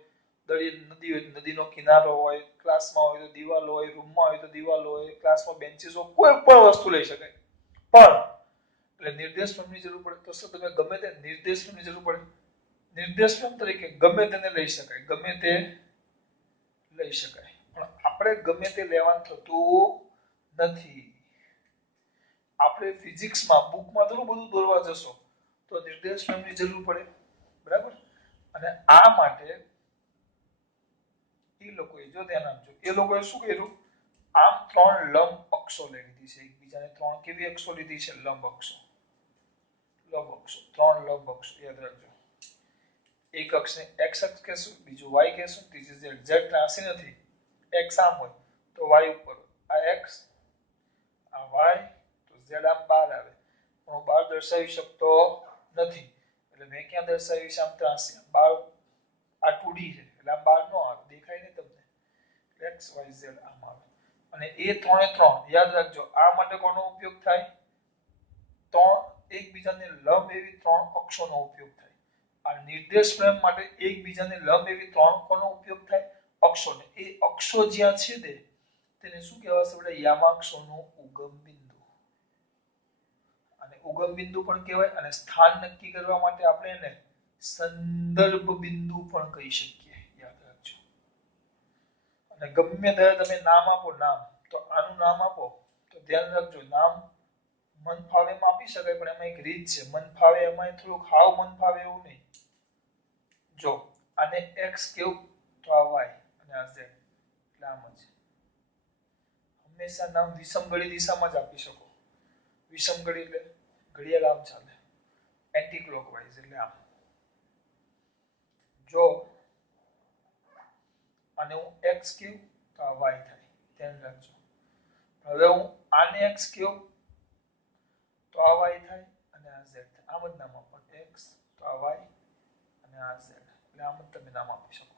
નદી હોય, નદીનો કિનારો હોય, ક્લાસમાં હોય તો દિવાલ હોય, રૂમમાં હોય તો દિવાલ હોય, ક્લાસમાં બેન્ચીસ હોય, કોઈ પણ વસ્તુ લઈ શકાય. પણ એટલે નિર્દેશની જરૂર પડે તો શું તમે ગમે તે નિર્દેશની જરૂર પડે? નિર્દેશન તરીકે ગમે તેને લઈ શકાય, ગમે તે લઈ શકાય. પણ આપણે ગમે તે લેવાનું થતું નથી. આપણે ફિઝિક્સમાં બુકમાં થોડું બધું દોરવા જશો તો નિર્દેશનની જરૂર પડે, બરાબર? અને આ માટે એ લોકોએ, જો ધ્યાન આપજો, એ લોકોએ શું કર્યું? આમ ત્રણ લંબ અક્ષો લઈ લીધી છે એકબીજાને. ત્રણ કેવી અક્ષો લીધી છે? લંબ અક્ષો. લંબ અક્ષો, ત્રણ લંબ અક્ષો યાદ રાખજો. એક અક્ષને એક્સ અક્ષ કહેશું, બીજું વાય કહેશું, ત્રીજી ઝેડ. ઝેડ ત્રાસી નથી. એક્સ આમ હોય તો વાય ઉપર, આ એક્સ, આ વાય, તો ઝેડ આમ બહાર આવે. હું બહાર દર્શાવી શકતો નથી એટલે મેં ક્યાં દર્શાવી છે? આમ ત્રાસી. બાર આ 2D છે એટલે આમ બહાર નો આવે, દેખાય ને તમને? એક્સ વાય ઝેડ આમ આવે. અને એ ત્રણે ત્રણ યાદ રાખજો. આ માટે કોનો ઉપયોગ થાય? ત્રણ એકબીજાને લંબ એવી ત્રણ અક્ષોનો ઉપયોગ થાય. આ નિર્દેશ ફ્રેમ માટે એકબીજાને લંબ એવી ત્રણ કોનો ઉપયોગ થાય? અક્ષોને. એ અક્ષો જ્યાં છેદે તેને શું કહેવાશે? એટલે યામાક્ષોનું ઉગમ બિંદુ. અને ઉગમ બિંદુ પણ કહેવાય. અને સ્થાન નક્કી કરવા માટે આપણે એને સંદર્ભ બિંદુ પણ કહી શકીએ. યાદ રાખજો. અને ગમે ત્યારે તમે નામ આપો, નામ, તો આનું નામ આપો તો ધ્યાન રાખજો, નામ મન ફાવે એમાં આપી શકાય, પણ એમાં એક રીત છે. મન ફાવે એમાં થોડુંક હાવ મન ફાવે એવું નહીં. જો આને એક્સ કેવું તો આ વાય અને આ ઝેડ, એટલે આમ જ. હંમેશા નામ વિષમ ઘડી દિશામાં જ આપી શકો. વિષમ ઘડી એટલે ઘડિયાળ આમ ચાલે, એન્ટી ક્લોકવાઇઝ એટલે આમ. જો અને હું એક્સ કેવું તો આ વાય થાય, ધ્યાન રાખજો. હવે હું આને એક્સ કેવું તો આ વાય થાય અને આ ઝેડ થાય. આમ જ નામ આપો, એક્સ તો આ વાય અને આ ઝેડ, એટલે આમ જ તમે નામ આપી શકો.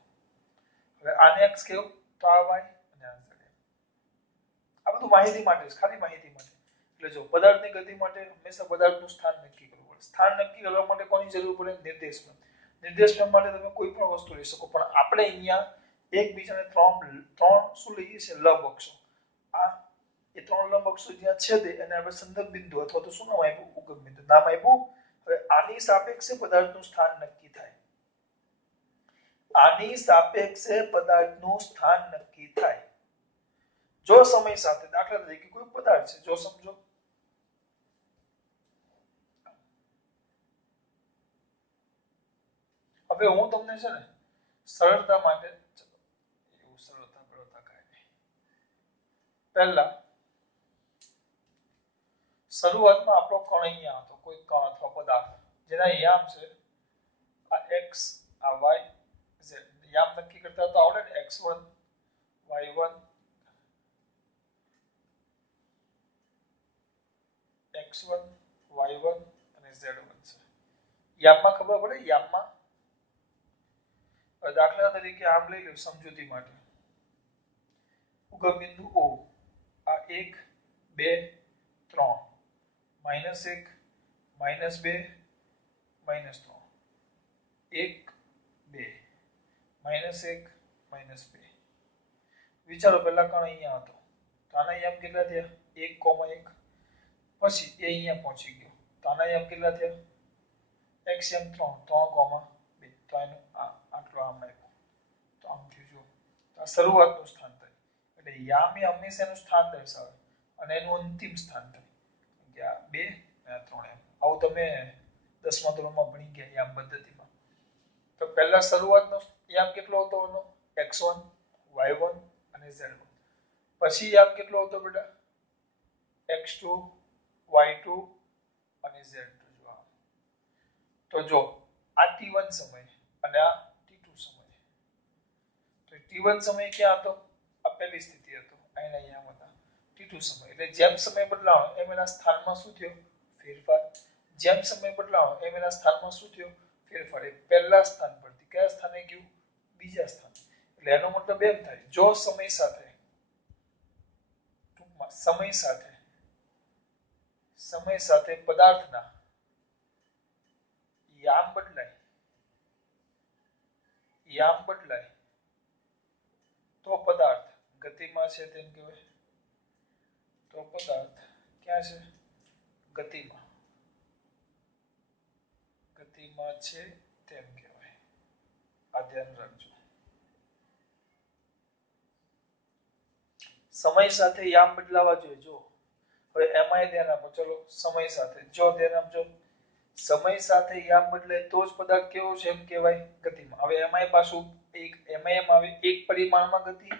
હવે આને એક્સ કેવું તો આ વાય અને આ ઝેડ. આ બધું માહિતી માટે છે, ખાલી માહિતી માટે. એટલે જો પદાર્થની ગતિ માટે હંમેશા પદાર્થનું સ્થાન નક્કી કરવું પડે. સ્થાન નક્કી કરવા માટે કોની જરૂર પડે? નિર્દેશક. નિર્દેશક માટે તમે કોઈ પણ વસ્તુ લઈ શકો, પણ આપણે અહીંયા એકબીજાને ત્રણ શું લઈએ છીએ? લંબ અક્ષો. આ એ ત્રણ લંબ અક્ષો જ્યાં છેદે એને આપણે સંદર્ભ બિંદુ અથવા તો શું નામ આપ્યું? ઉગમ બિંદુ નામ આપ્યું. હવે આની સાપેક્ષે પદાર્થનું સ્થાન નક્કી થાય. આની સાપેક્ષે પદાર્થનું સ્થાન નક્કી થાય. જો સમય સાથે, દાખલા તરીકે કોઈ પદાર્થ છે, જો સમજો હવે હું તમને છે ને સરળતા માટે, એવું સરળતા કરતા કાંઈ નહીં. પહેલા શરૂઆતમાં આપણો કણ અહીંયા હતો, કોઈ કણ અથવા પદાર્થ જેના યામ છે આ એક્સ, આ વાય, ઝેડ. યામ નક્કી કરતા તો આવડે ને? x1 y1 x1 y1 અને z1 છે. યામમાં ખબર પડે? યામમાં દાખલા તરીકે આમ લઈ લો સમજૂતી માટે. ઉગમ બિંદુ O, આ 1 2 3, -1 -2 -3, 1 2, -1 -2. વિચારો પહેલા કણ અહીંયા હતો તો આના યામ કેટલા થયા? 1,1. પછી એ અહીંયા પહોંચી ગયો તો આના યામ કેટલા થયા? x m 3 3,2. તો એનું આટલો આમ આવ્યો તો તો આમ થયું જો આ શરૂઆતનું સ્થાન થાય એટલે યામ એ હંમેશા એનું સ્થાન દર્શાવે અને એનું અંતિમ સ્થાન થાય કે આ 2 અને 3 એમ આવું તમે 10મા ધોરણમાં ભણી ગયા યામ પદ્ધતિમાં તો પહેલા શરૂઆતનો યામ કેટલો હતો એનો x1 y1 અને z1 પછી યામ કેટલો હતો બેટા x2 y2 અને z2 તો જો આ t1 સમય અને આ t2 સમય તો t1 સમય ક્યાં હતો આ પહેલી સ્થિતિ હતો અહીંના યામ હતા t2 સમય એટલે જેમ સમય બદલાયો એમ એના સ્થાનમાં શું થયો ફેરફાર જેમ સમય બદલાયો એમ એના સ્થાનમાં શું થયો ફેરફાર એ પહેલા સ્થાન પરથી કયા સ્થાને ગયું બીજા સ્થાન એટલે એનો મતલબ એમ થાય જો સમય સાથે ટૂંકમાં સમય સાથે પદાર્થના યામ બદલાય તો પદાર્થ ગતિમાં છે તેમ કહેવાય તો પદાર્થ ક્યાં છે ગતિમાં છે તેમ કહેવાય આ ધ્યાન રાખજો સમય સાથે યામ બદલાવા જોઈએ જો હવે એમાંય ધ્યાન આપો ચલો સમય સાથે જો ધ્યાન આપજો સમય સાથે યામ બદલે તો જ પદાર્થ કેવો છે એમ કહેવાય ગતિમાં હવે એમાંય પાછું એમ આવે એક પરિમાણમાં ગતિ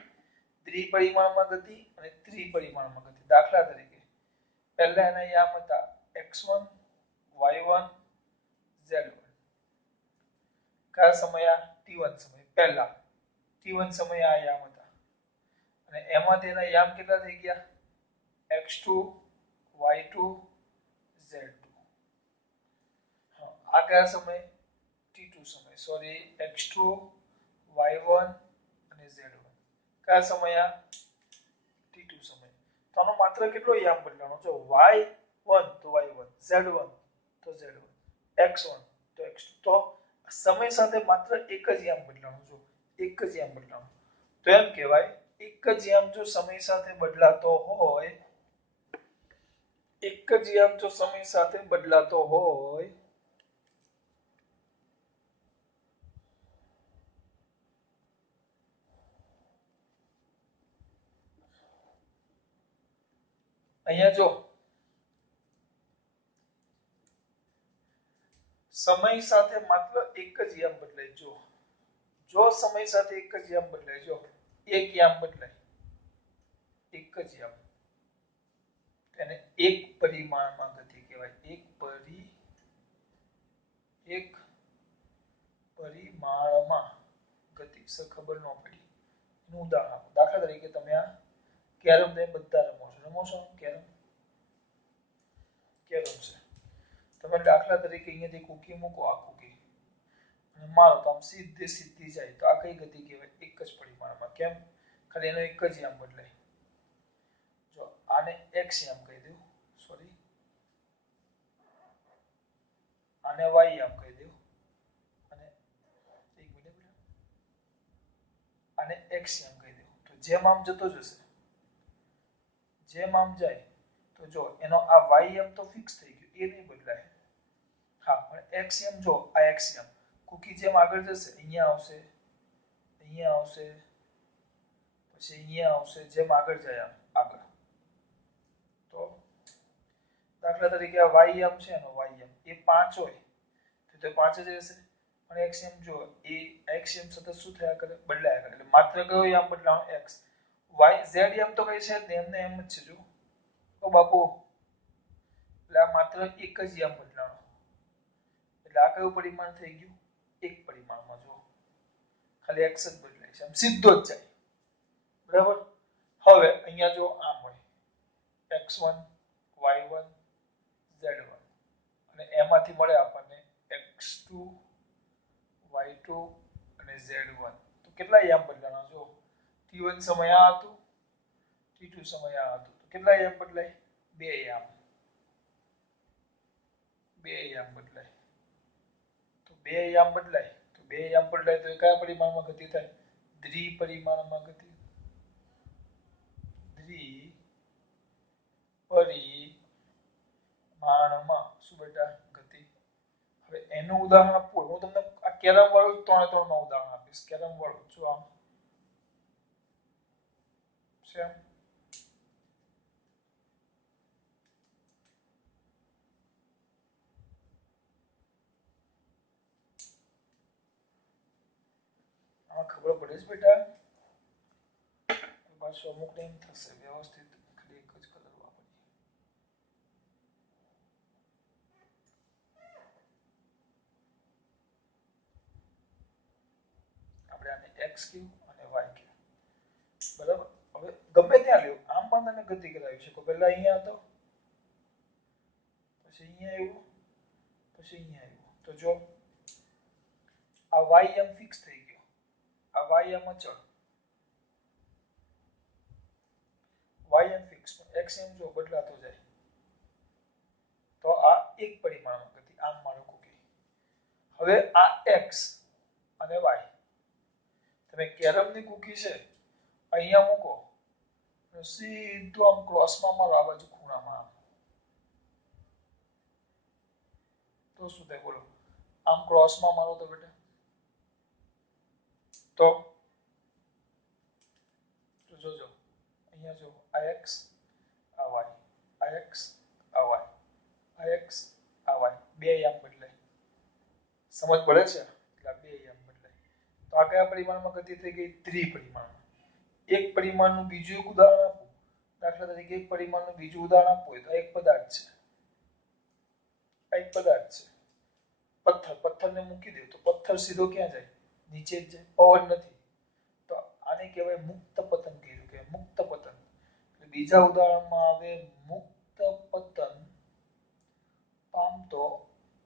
દ્વિપરિમાણમાં ગતિ અને ત્રિપરિમાણમાં ગતિ દાખલા તરીકે પહેલા એના યામ હતા x1 y1 z1 કયા સમય t1 સમય પહેલા t1 સમય આ યામ હતા અને એમાંથી એના યામ કેટલા થઈ ગયા x2 y2 z2 આ કયા સમય t2 સમય સોરી x2 y1 અને z1 કયા સમય t2 સમય તો આનો માત્ર કેટલો યામ બદલાવાનો જો y1 તો y1 z1 તો z1 x1 તો x2 તો સમય સાથે માત્ર એક જ યામ બદલાવાનો જો એક જ યામ બદલાવાનો તો એમ કહેવાય એક જ યામ જો સમય સાથે બદલાતો હોય અહીંયા જો સમય સાથે માત્ર એક જ યામ બદલાય જો સમય સાથે એક જ યામ બદલાય જો એક યામ બદલાય એક જ યામ તેને એક પરિમાણમાં ગતિ કહેવાય એક પરિમાણમાં ગતિ ખબર ન પડી એનું ઉદાહરણ આપો દાખલા તરીકે તમે આ કેરમ તમે બધા રમો છો કેરમ છે તમે દાખલા તરીકે અહીંયાથી કૂકી મૂકો આ કૂકી અને મારો તો આમ સીધી જાય તો આ કઈ ગતિ કહેવાય એક જ પરિમાણમાં કેમ ખાલી એનો એક જ યામ બદલાય જો આને x યામ કહી દઉં સોરી આને y યામ કહી દઉં અને એક મિનિટ આને x યામ કહી દઉં તો જેમ આમ જતો જશે જેમ આમ જાય તો જો એનો આ y યામ તો ફિક્સ થઈ ગયો એ નહીં બદલાય હા પણ x યામ જો આ x યામ કૂકી જેમ આગળ જશે અહીંયા આવશે પછી અહીંયા આવશે જેમ આગળ જાય આગળ તો દાખલા તરીકે આ y યામ છે એનો y યામ એ 5 હોય તો 5 જ રહેશે પણ x યામ જો એ x યામ સતત શું થયા કરે બદલાયા કરે એટલે માત્ર કયો યામ બદલાવાનો x y z યામ તો કઈ છે જ એમને એમ જ છે જો તો બાપુ એટલે આ માત્ર એક જ યામ બદલાવાનો એટલે આ કયું પરિમાણ થઈ ગયું એક પરિમાણમાં જો ખાલી x જ બદલાય છે આમ સીધો જ જાય બરાબર હવે અહીંયા જો આમ હોય x1 y1 z1 અને એમાંથી મળે આપણને x2 y2 અને z1 તો કેટલા યામ બદલાના જો t1 સમય આ હતું t2 સમય આ હતું તો કેટલા યામ બદલાય બે યામ બદલાય તો બે યામ બદલાય તો કયા પરિમાણમાં ગતિ થાય દ્વિપરિમાણમાં ગતિ દ્વિપરિમાણમાં શું બેટા ગતિ હવે એનું ઉદાહરણ આપવું હું તમને આ કેરમ વાળું 3 નું ઉદાહરણ આપીશ કેરમ વાળું જો આમ સેમ આમાં ખબર પડે છે બેટા પાછું અમુક ટાઈમ થશે વ્યવસ્થિત ખાલી એક જ કલર વાપરીએ આપણે આને એક્સ ક્યુ અને વાય ક્યુ બરાબર હવે ગમે ત્યાં લ્યો આમ પણ તમે ગતિ કરાવી શકો પહેલા અહીંયા હતો પછી અહીંયા આવ્યો પછી અહીંયા આવ્યો તો જો આ વાય એમ ફિક્સ થઈ ગયો આ વાય એમ અચળ વાય એમ ફિક્સ એક્સ એમ જો બદલાતો જાય તો આ એક પરિમાણમાં ગતિ આમ માનો કુકી હવે આ એક્સ અને વાય તમે કેરમની કુકી છે અહીંયા મૂકો સીધું આમ ક્રોસમાં મારો આ બાજુ ખૂણામાં આમ તો શું થાય બોલો આમ ક્રોસમાં મારો તો બેટા તો જોજો અહીંયા જો આ એક્સ આ વાય આ એક્સ આ વાય આ એક્સ આ વાય બે આમ બદલાય સમજ પડે છે એટલે બે આમ બદલાય તો આ કયા પરિમાણમાં ગતિ થઈ ગઈ ત્રિપરિમાણમાં એક પરિમાણનું બીજું એક ઉદાહરણ આપો દાખલા તરીકે એક પરિમાણનું બીજું ઉદાહરણ આપવું હોય તો એક પદાર્થ છે એક પદાર્થ છે પથ્થરને મૂકી દો તો પથ્થર સીધો ક્યાં જાય નીચે જ જાય પવન નથી તો આને કહેવાય મુક્ત પતન કીધું કે મુક્ત પતન એટલે બીજા ઉદાહરણમાં આવે મુક્ત પતન પામતો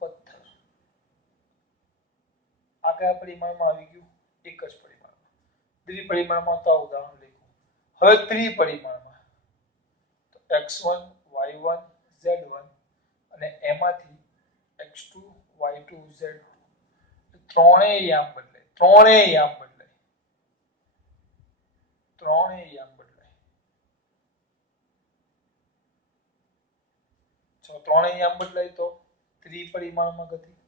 પથ્થર આ કયા પરિમાણમાં આવી ગયું એક જ પરિમાણમાં દ્વિપરિમાણમાં તો આ ઉદાહરણ લખ્યું હવે ત્રિપરિમાણમાં તો x1 y1 z1 અને એમાંથી x2 y2 z2 ત્રણેય આમ બદલાય ત્રણેય આમ બદલાય ત્રણેય આમ બદલાય જો ત્રણેય આમ બદલાય તો ત્રિપરિમાણમાં ગતિ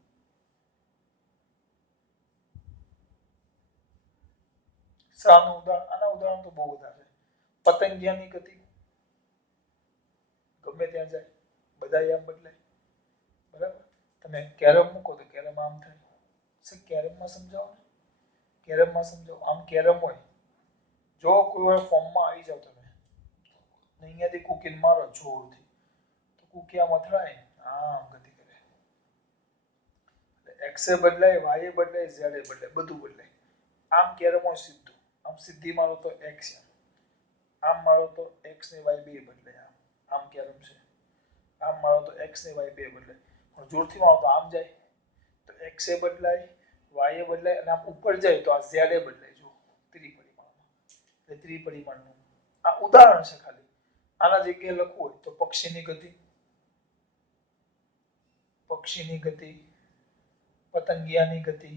સાનું ઉદાહરણ આના ઉદાહરણ તો બહુ બધા છે પતંગિયાની ગતિ ગમે ત્યાં જાય બધા આમ બદલાય બરાબર તમે કેરમ મૂકો તો કેરમ આમ થાય સર કેરમમાં સમજાવો ને કેરમમાં સમજાવો આમ કેરમ હોય જો કોઈ વાર ફોર્મમાં આવી જાવ તમે અહીંયાથી કુકીને મારો જોરથી તો કુકી આમ અથડાય આમ ગતિ કરે એક્સ એ બદલાય વાય એ બદલાય ઝેડ એ બદલાય બધું બદલાય આમ કેરમ હોય સીધું આમ સીધી મારો તો એક્સ આમ મારો તો એક્સ ને વાય બે બદલાય આમ કેરમ છે આમ મારો તો એક્સ ને વાય બે બદલાય પણ જોરથી મારો તો આમ જાય તો એક્સ એ બદલાય વાય એ બદલાય અને આમ ઉપર જાય તો આ ઝેડ એ બદલાય જો ત્રિપરિમાણમાં એટલે ત્રિપરિમાણનું આ ઉદાહરણ છે ખાલી આના જગ્યાએ લખવું હોય તો પક્ષીની ગતિ પતંગિયાની ગતિ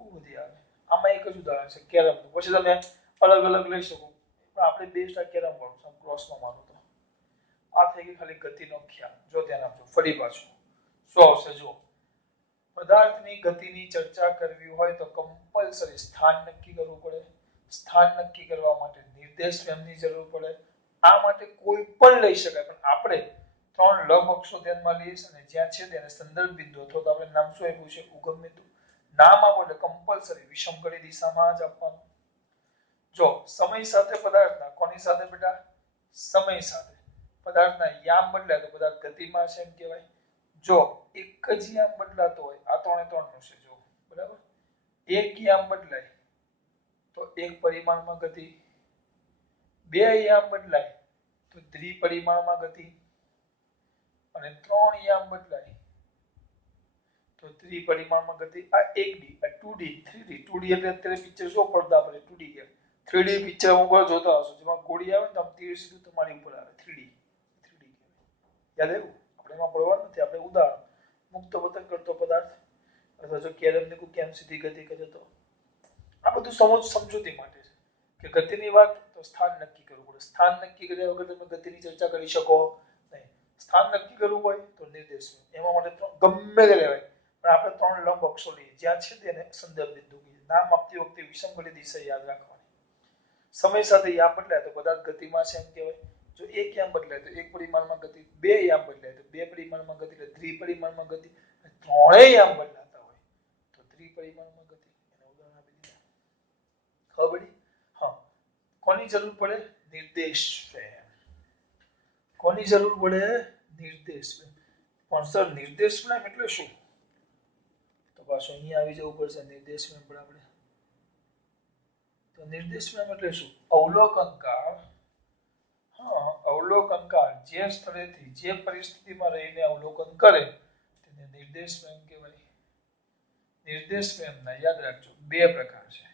બહુ બધી આવે આમાં એક જ ઉદાહરણ છે કેરમનું પછી તમે અલગ અલગ લઈ શકો પણ આપણે બેસ્ટ આ કેરમ વાળું ક્રોસમાં મારું તો આ થઈ ગઈ ખાલી ગતિનો ખ્યાલ જો ધ્યાન આપજો ફરી પાછું શું આવશે જો પદાર્થની ગતિની ચર્ચા કરવી હોય તો કમ્પલસરી સ્થાન નક્કી કરવું પડે સ્થાન નક્કી કરવા માટે નિર્દેશ ફ્રેમની જરૂર પડે આ માટે કોઈ પણ લઈ શકાય પણ આપણે ત્રણ લંબ અક્ષો ધ્યાનમાં લઈએ અને જ્યાં છે તેને સંદર્ભ બિંદુ અથવા તો આપણે નામ શું આપ્યું છે ઉગમ બિંદુ નામ આપો એટલે કમ્પલસરી વિષમ ઘડી દિશામાં જ આપવાનું જો સમય સાથે પદાર્થના કોની સાથે બેટા સમય સાથે પદાર્થના યામ બદલાય તો પદાર્થ ગતિમાં છે એમ કહેવાય જો એક જ યામ બદલાતો હોય આ ત્રણે ત્રણનું છે જો બરાબર એક યામ બદલાય તો એક પરિમાણમાં ગતિ બે યામ બદલાય તો દ્વિપરિમાણમાં ગતિ અને ત્રણ યામ બદલાય તો ત્રિપરિમાણમાં ગતિ આ 1D આ 2D 3D 2D એટલે અત્યારે પિક્ચર જો પડદા પર 2D કે 3D પિક્ચર હું કોઈ જોતા હશો જેમાં ગોળી આવે ને તો આમ તીર સીધું તમારી ઉપર આવે 3D યાદ આવ્યું આપણે એમાં પડવાનું નથી આપણે ઉદાહરણ મુક્ત પતન કરતો પદાર્થ અથવા જો કેરમની કોઈ કેમ સીધી ગતિ કરે તો આ બધું સમજૂતી માટે છે કે ગતિની વાત તો સ્થાન નક્કી કરવું પડે સ્થાન નક્કી કર્યા વગર તમે ગતિની ચર્ચા કરી શકો નહીં સ્થાન નક્કી કરવું હોય તો નિર્દેશ એમાં માટે ગમે તે લેવાય પણ આપણે 3 લંબ અક્ષો લઈએ જ્યાં છે તેને સંદર્ભ બિંદુ કહીએ. નામ આપતી વખતે વિષમભરી દિશા યાદ રાખવાની. સમય સાથે યામ બદલાય તો પદાર્થ ગતિમાં છે એમ કહેવાય. જો એક યામ બદલાય તો એક પરિમાણમાં ગતિ, બે યામ બદલાય તો બે પરિમાણમાં ગતિ, એટલે ત્રિપરિમાણમાં ગતિ. ત્રણેય યામ બદલાતા હોય તો ત્રિપરિમાણમાં ગતિ. એનું ઉદાહરણ આપી દીધું. ખબર પડી? હા. કોની જરૂર પડે? નિર્દેશ ફ્રેમ. કોની જરૂર પડે? નિર્દેશ ફ્રેમ. પણ સર નિર્દેશ ફ્રેમ એટલે શું? તો પાછું અહીંયા આવી જવું પડશે નિર્દેશ ફ્રેમ પર આપણે. તો નિર્દેશ ફ્રેમ એટલે શું? અવલોકન કાળ. હા, અવલોકન કાળ જે સ્થળેથી જે પરિસ્થિતિમાં રહીને અવલોકન કરે તેને નિર્દેશ ફ્રેમ કહેવાય. નિર્દેશ ફ્રેમના યાદ રાખજો બે પ્રકાર છે.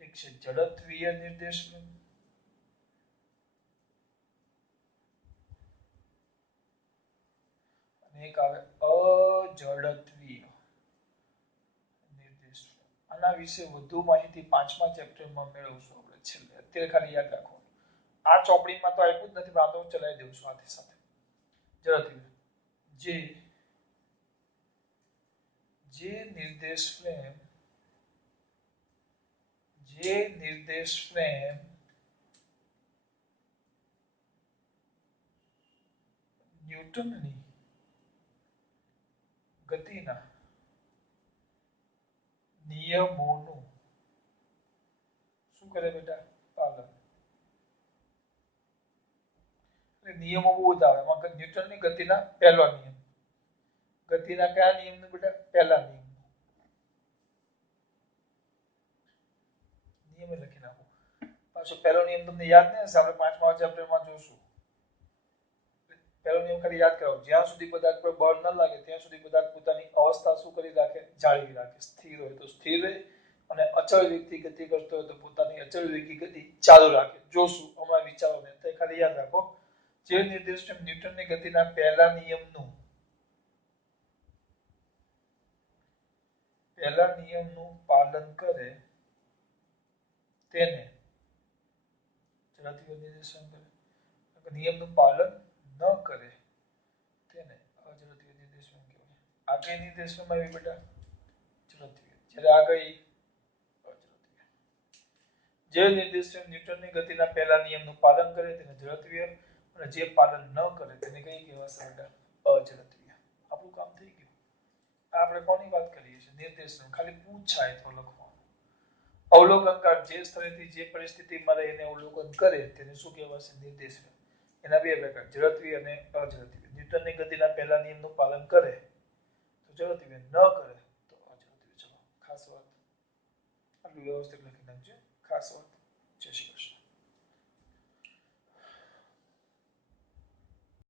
એક છે જડત્વીય નિર્દેશ ફ્રેમ અને એક આવે અજડત્વીય નિર્દેશ ફ્રેમ. આના વિશે વધુ માહિતી 5મા ચેપ્ટરમાં મેળવશું આપણે છેલ્લે. અત્યારે ખાલી યાદ રાખો. આ ચોપડીમાં તો આપ્યું જ નથી પણ આ તો ચલાવી દઉં છું સાથે સાથે. જડત્વીય જે નિર્દેશ ફ્રેમ ન્યૂટનની ગતિના નિયમોનું શું કરે બેટા? પાલન. નિયમો બહુ બધા આવે. એમાં ન્યૂટનની ગતિના પહેલો નિયમ. ગતિના કયા નિયમનું બેટા? પહેલા નિયમ. નિયમ લખી નાખો. પાછો પહેલો નિયમ તમને યાદ નહીં હશે, આપણે 5મા ચેપ્ટરમાં જોશું. પહેલો નિયમ ખાલી યાદ કરાવો. જ્યાં સુધી પદાર્થ પર બળ ન લાગે ત્યાં સુધી પદાર્થ પોતાની અવસ્થા શું કરી રાખે? જાળવી રાખે. સ્થિર હોય તો સ્થિર રહે અને અચળ વેગથી ગતિ કરતો હોય તો પોતાની અચળ વેગી ગતિ ચાલુ રાખે. જોશું હમણાં વિચારોને. તો ખાલી યાદ રાખો. જે નિર્દેશ ન્યૂટનની ગતિના પહેલા નિયમનું પાલન કરે તેને જડત્વીય નિર્દેશ ફ્રેમ કરે. નિયમનું પાલન ન કરે તેને અજડત્વીય નિર્દેશ ફ્રેમ કહેવાય. આગળ નિર્દેશ ફ્રેમ આવી બેટા જડત્વીય. જ્યારે આગળ અજડત્વીય. જે નિર્દેશ ફ્રેમ ન્યૂટનની ગતિના પહેલા નિયમનું પાલન કરે તેને જડત્વીય અને જે પાલન ન કરે તેને કઈ કહેવાશે બેટા? અજડત્વીય. આપણું કામ થઈ ગયું. આપણે કોની વાત કરીએ છીએ? નિર્દેશ ફ્રેમ. ખાલી પૂછાય તો લખવાનું. અવલોકનકાર જે સ્થળેથી જે પરિસ્થિતિમાં રહીને અવલોકન કરે તેને શું કહેવાશે? નિર્દેશ ફ્રેમ. એના બે પ્રકાર જડત્વીય અને અજડત્વીય. ન્યૂટનની ગતિના પહેલા નિયમનું પાલન કરે તો જડત્વીય, ન કરે તો અજડત્વીય. ચલો ખાસ વાત આટલું વ્યવસ્થિત લખી નાખજો. ખાસ વાત